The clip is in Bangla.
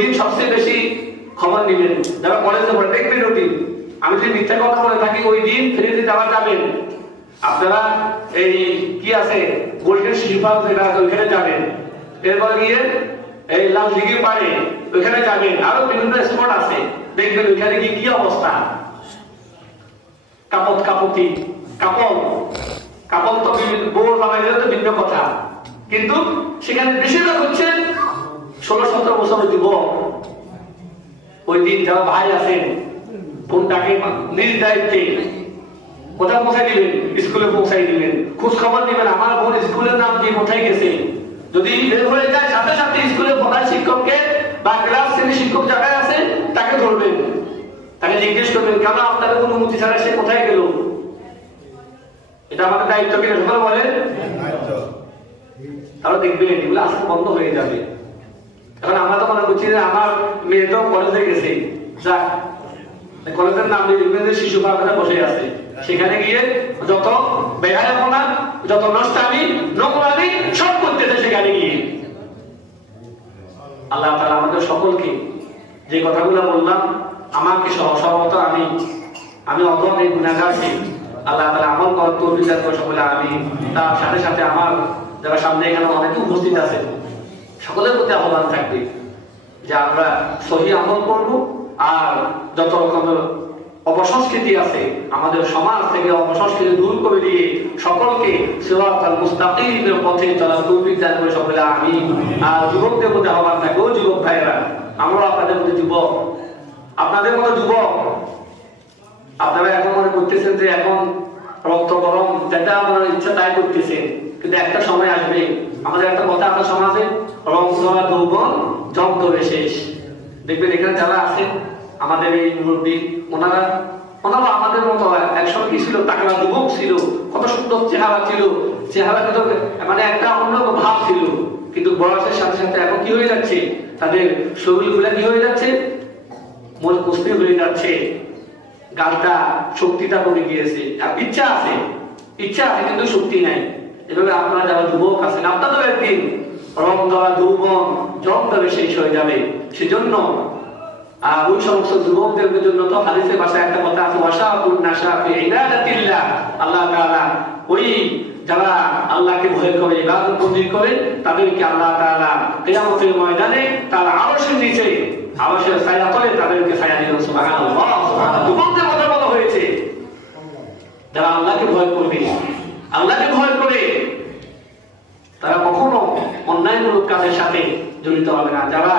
দিন সবচেয়ে বেশি খবর নেবেন। যারা কলেজে পড়ে দেখবেন রুটিন, আমি যদি মিথ্যা কথা বলে থাকি ওই দিন ফেরিতে যাওয়া যাবেন। আপনারা এই কি আছে গোল্ডেন শিল্পা যেটা আছে ওইখানে যাবেন, এরপরে গিয়ে এই লাল দিঘির পাড়ে ওইখানে যাবেন, আরো বিভিন্ন স্পট আছে দেখবেন ওইখানে গিয়ে কি অবস্থা। কাপড় কাপড়ি কাপড় কাপড় তো বউ জামাই দিলে তো ভিন্ন কথা, কিন্তু সেখানে বেশিরভাগ হচ্ছে 16-17 বছরের যুবক। ওই দিন যারা ভাই আছেন বোনটাকে নিজ দায়িত্বে কোথায় পৌঁছাই দিবেন, স্কুলে পৌঁছাই দিবেন, খোঁজ খবর দিবেন আমার বোন স্কুলের নাম দিয়ে কোথায় গেছে। যদি বের হয়ে যায় সাথে সাথে স্কুলের প্রধান শিক্ষককে বা ক্লাস শ্রেণী শিক্ষক জায়গায় আছে তাকে ধরবেন, তাকে জিজ্ঞেস করবেন কেন আপনাদের অনুমতি ছাড়া সে কোথায় গেল। এটা আমাদের দায়িত্ব কিনা সকলে বলেন? তাহলে দেখবেন এগুলো আস্তে বন্ধ হয়ে যাবে। এখন আমরা তো মনে করছি যে আমার মেয়ে তো কলেজে গেছে, যাক কলেজের নাম দিয়ে দেখবেন যে শিশু পার্কে বসে আছে, সেখানে গিয়ে যত বেহায়াপনা যত নষ্টামি নোংরামি সব করতেছে সেখানে গিয়ে। আল্লাহ তাআলা আমাদের সকলকে যে কথাগুলো বললাম আমাকে সহসভাবত আমি অধম এই গুনাহগারকে আল্লাহ তাআলা আমল করার তৌফিক দান করে সকলে আমিন। তার সাথে সাথে আমার যারা সামনে এখানে অনেকে উপস্থিত আছে সকলের প্রতি আহ্বান থাকবে যে আমরা সহি আমল করব, আর যত রকমের অপসংস্কৃতি আছে আমাদের সমাজ থেকে অপসংস্কৃতি দূর করে দিয়ে সকলকে সিরাতাল মুস্তাকিমের পথে চলার তৌফিক দান করে সকলে আমিন। আর যুবকদের প্রতি আহ্বান থাকবে, ও যুবক ভাইরা আমরা আপনাদের মধ্যে যুবক, আপনাদের মতো যুবক আপনারা এখন মনে করতেছেন যে এখন রক্ত গরম যেটা আপনার ইচ্ছা তাই করতেছেন, কিন্তু একটা সময় আসবে আমাদের একটা কথা আছে সমাজে, রং ধরা যৌবন জং ধরে শেষ। দেখবেন এখানে যারা আছে আমাদের এই মুরব্বী ওনারা আমাদের মতো একসময় কি ছিল, তাকড়া যুবক ছিল, কত সুন্দর চেহারা ছিল, চেহারা কিন্তু মানে একটা অন্য ভাব ছিল, কিন্তু বয়সের সাথে সাথে এখন কি হয়ে যাচ্ছে তাদের শরীরগুলা কি হয়ে যাচ্ছে মন কুস্তি হয়ে যাচ্ছে, গালটা শক্তিটা কমে গিয়েছে। আর ইচ্ছা আছে কিন্তু শক্তি নাই। এভাবে আপনারা যারা যুবক আছেন আপনাদের একদিন রং ধরা যৌবন জং ধরে শেষ হয়ে যাবে। সেজন্য ওই সমস্ত যুবকদের জন্য তো হাদিসের ভাষায় একটা কথা আছে, ওয়াশাকুন নাশা ফি ইবাদাতিল্লাহ, আল্লাহ তাআলা ওই যারা আল্লাহকে ভয় করে ইবাদত বন্দেগী করে তাদেরকে আল্লাহ তাআলা কিয়ামতের ময়দানে তার আরশের নিচে আরশের ছায়া তলে তাদেরকে ছায়া দিবেন। সুবহানাল্লাহ, সুবহানাল্লাহ। যুবকদের কথা বলা হয়েছে যারা আল্লাহকে ভয় করবে, আল্লাহকে ভয় করে তারা কখনো অন্যায়মূলক কাজের সাথে জড়িত হবে না। যারা